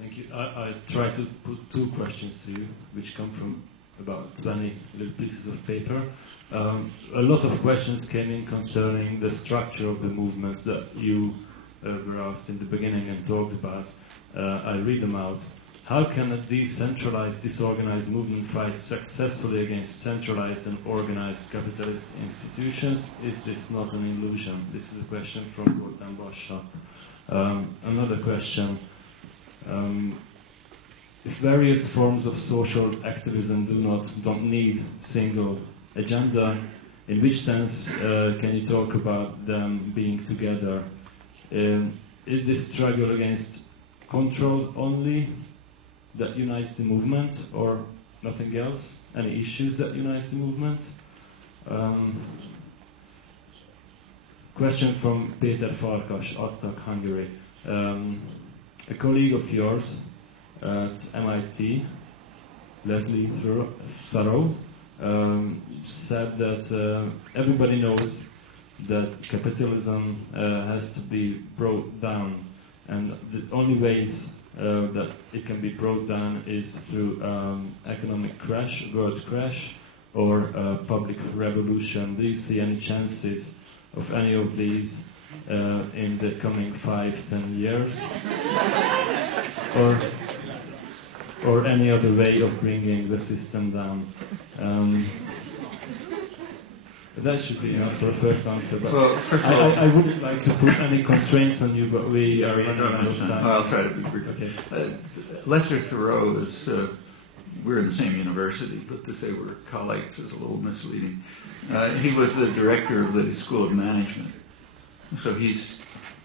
Thank you. I try to put two questions to you, which come from about 20 little pieces of paper. A lot of questions came in concerning the structure of the movements that you were asked in the beginning and talked about. I read them out. How can a decentralized, disorganized movement fight successfully against centralized and organized capitalist institutions? Is this not an illusion? This is a question from Zoltán Bassa. Another question. If various forms of social activism don't need single agenda, in which sense can you talk about them being together? Is this struggle against control only that unites the movement, or nothing else? Any issues that unites the movement? Question from Péter Farkas, Attak, Hungary. A colleague of yours at MIT, Leslie Thoreau, said that everybody knows that capitalism has to be brought down, and the only ways that it can be brought down is through economic crash, world crash, or public revolution. Do you see any chances of any of these in the coming 5-10 years? Or any other way of bringing the system down? That should be enough for a first answer. But well, first of all, I wouldn't like to put any constraints on you, but we are running out of time. I'll try to be brief. Okay. Lester Thoreau is, we're in the same university, but to say we're colleagues is a little misleading. He was the director of the School of Management. So he's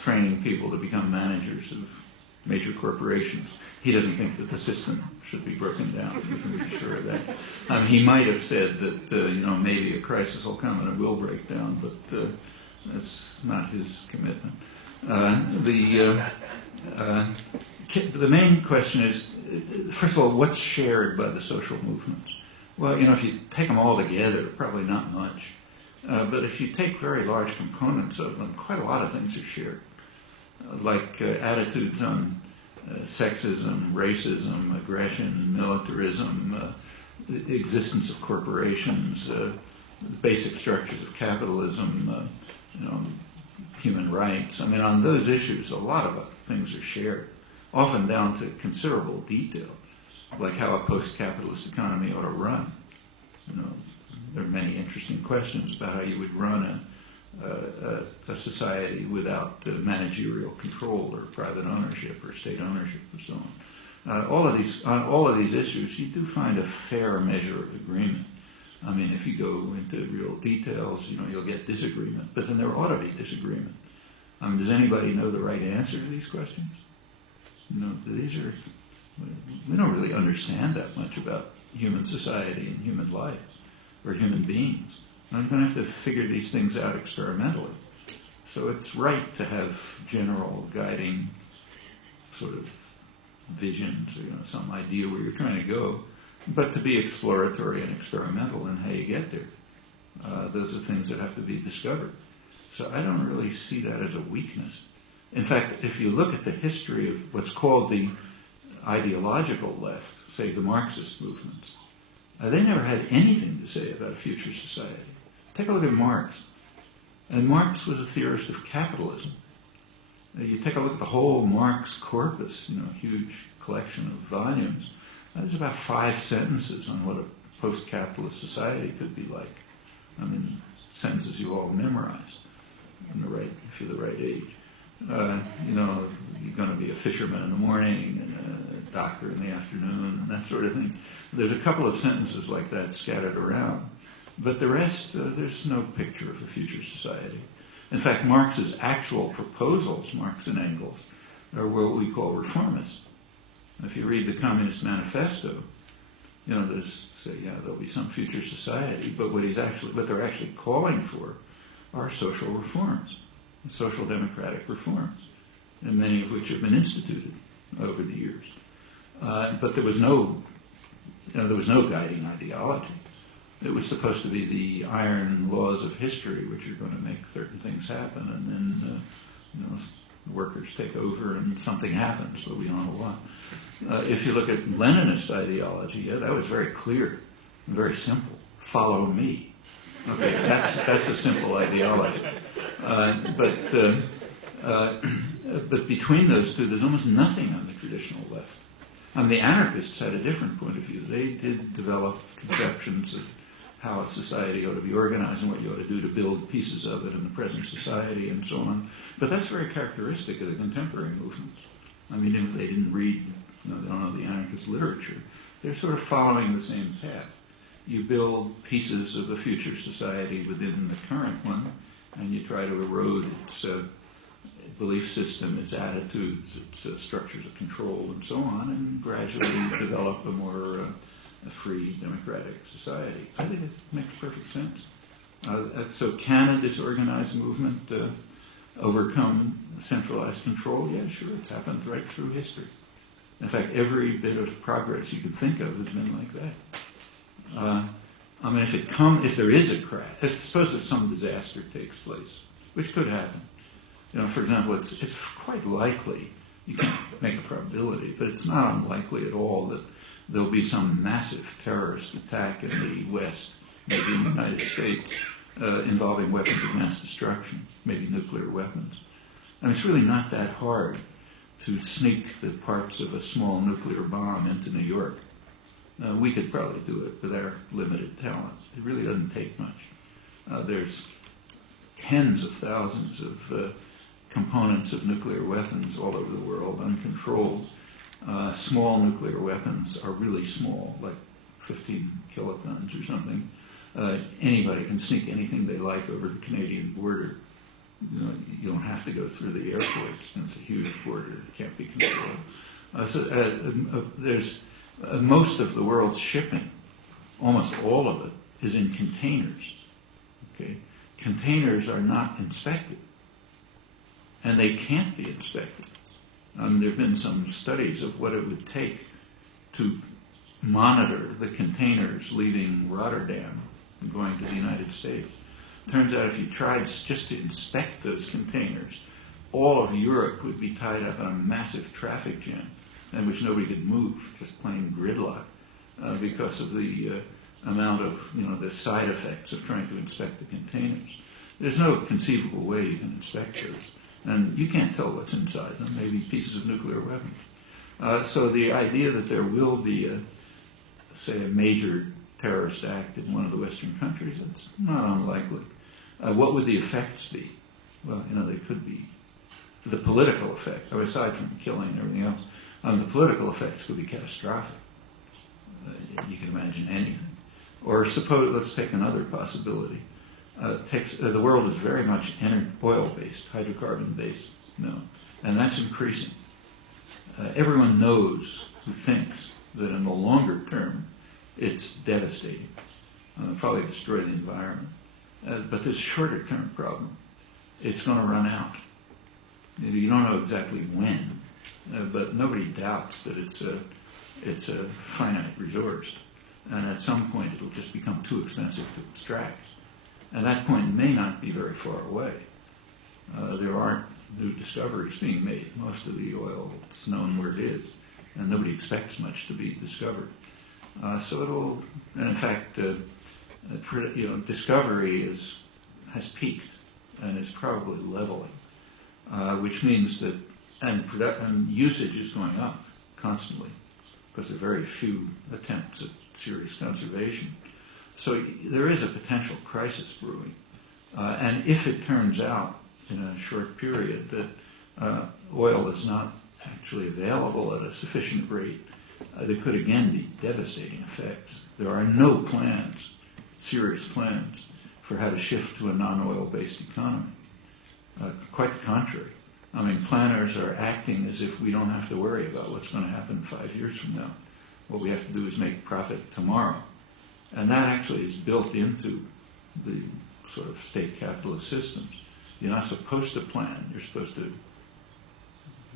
training people to become managers of major corporations. He doesn't think that the system should be broken down. You can be sure of that. He might have said that maybe a crisis will come and it will break down, but that's not his commitment. The main question is, first of all, what's shared by the social movements? Well, if you take them all together, probably not much. But if you take very large components of them, quite a lot of things are shared, like attitudes on sexism, racism, aggression, militarism, the existence of corporations, the basic structures of capitalism, human rights. On those issues, a lot of things are shared, often down to considerable detail, like how a post-capitalist economy ought to run. There are many interesting questions about how you would run a society without managerial control or private ownership or state ownership and so on. On all of these issues, you do find a fair measure of agreement. If you go into real details, you'll get disagreement, but then there ought to be disagreement. Does anybody know the right answer to these questions? We don't really understand that much about human society and human life or human beings. I'm going to have to figure these things out experimentally. So it's right to have general guiding sort of visions, some idea where you're trying to go, but to be exploratory and experimental in how you get there. Those are things that have to be discovered. So I don't really see that as a weakness. In fact, if you look at the history of what's called the ideological left, say the Marxist movements, they never had anything to say about a future society. Take a look at Marx. And Marx was a theorist of capitalism. You take a look at the whole Marx corpus, huge collection of volumes. There's about 5 sentences on what a post-capitalist society could be like. Sentences you all memorized if you're the right age. You're going to be a fisherman in the morning and a doctor in the afternoon and that sort of thing. There's a couple of sentences like that scattered around. But the rest, there's no picture of a future society. In fact, Marx's actual proposals, Marx and Engels, are what we call reformist. If you read the Communist Manifesto, there's there'll be some future society, but what they're actually calling for are social reforms, social democratic reforms, and many of which have been instituted over the years. But there was no guiding ideology. It was supposed to be the iron laws of history which are going to make certain things happen, and then workers take over and something happens, but we don't know what. If you look at Leninist ideology, yeah, that was very clear and very simple. Follow me. Okay, that's a simple ideology. But between those two, there's almost nothing on the traditional left. The anarchists had a different point of view. They did develop conceptions of how a society ought to be organized and what you ought to do to build pieces of it in the present society and so on. But that's very characteristic of the contemporary movements. I mean, if they didn't read, they don't know the anarchist literature. They're sort of following the same path. You build pieces of a future society within the current one, and you try to erode its belief system, its attitudes, its structures of control, and so on, and gradually develop a more free, democratic society. I think it makes perfect sense. So can a disorganized movement overcome centralized control? Yeah, sure. It's happened right through history. In fact, every bit of progress you could think of has been like that. If there is a crash, suppose if some disaster takes place, which could happen. For example, it's quite likely, you can't make a probability, but it's not unlikely at all that there'll be some massive terrorist attack in the West, maybe in the United States, involving weapons of mass destruction, maybe nuclear weapons. It's really not that hard to sneak the parts of a small nuclear bomb into New York. We could probably do it with our limited talent. It really doesn't take much. There's tens of thousands of components of nuclear weapons all over the world, uncontrolled. Small nuclear weapons are really small, like 15 kilotons or something. Anybody can sneak anything they like over the Canadian border. You don't have to go through the airports. It's a huge border. It can't be controlled. There's most of the world's shipping, almost all of it, is in containers. Okay? Containers are not inspected, and they can't be inspected. There have been some studies of what it would take to monitor the containers leaving Rotterdam and going to the United States. Turns out if you tried just to inspect those containers, all of Europe would be tied up in a massive traffic jam in which nobody could move, just plain gridlock, because of the amount of, the side effects of trying to inspect the containers. There's no conceivable way you can inspect those. And you can't tell what's inside them, maybe pieces of nuclear weapons. So the idea that there will be, a major terrorist act in one of the Western countries, that's not unlikely. What would the effects be? Well, they could be the political effect, aside from killing and everything else. The political effects could be catastrophic. You can imagine anything. Or suppose, let's take another possibility. The world is very much oil-based, hydrocarbon-based, and that's increasing. Everyone knows who thinks that in the longer term, it's devastating. Probably destroy the environment. But this shorter-term problem, it's going to run out. You don't know exactly when, but nobody doubts that it's a finite resource, and at some point it'll just become too expensive to extract. And that point may not be very far away. There aren't new discoveries being made. Most of the oil, it's known where it is, and nobody expects much to be discovered. So and in fact, discovery has peaked and is probably leveling, which means that, and usage is going up constantly, because there are very few attempts at serious conservation. So there is a potential crisis brewing. And if it turns out in a short period that oil is not actually available at a sufficient rate, there could again be devastating effects. There are no plans, serious plans, for how to shift to a non-oil-based economy. Quite the contrary. Planners are acting as if we don't have to worry about what's going to happen 5 years from now. What we have to do is make profit tomorrow. And that actually is built into the sort of state capitalist systems. You're not supposed to plan. You're supposed to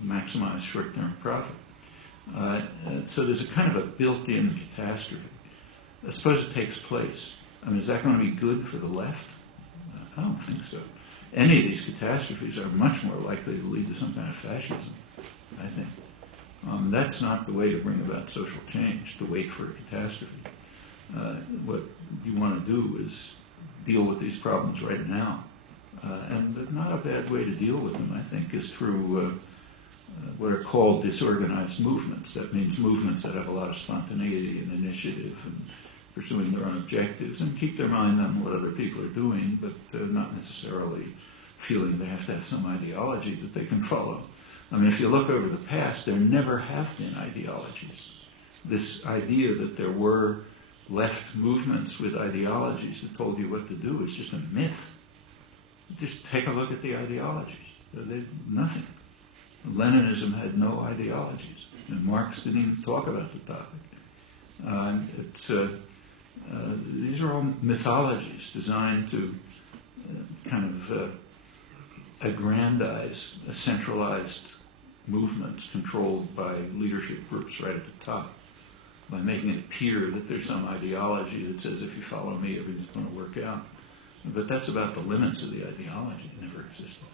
maximize short-term profit. So there's a kind of a built-in catastrophe. Suppose it takes place. Is that going to be good for the left? I don't think so. any of these catastrophes are much more likely to lead to some kind of fascism, I think. That's not the way to bring about social change, to wait for a catastrophe. What you want to do is deal with these problems right now. And not a bad way to deal with them, I think, is through what are called disorganized movements. That means movements that have a lot of spontaneity and initiative and pursuing their own objectives and keep their mind on what other people are doing, but not necessarily feeling they have to have some ideology that they can follow. I mean, if you look over the past, there never have been ideologies. This idea that there were left movements with ideologies that told you what to do is just a myth. Just take a look at the ideologies. They're nothing. Leninism had no ideologies, and Marx didn't even talk about the topic. These are all mythologies designed to kind of aggrandize a centralized movements controlled by leadership groups right at the top, by making it appear that there's some ideology that says if you follow me, everything's going to work out. But that's about the limits of the ideology. It never existed.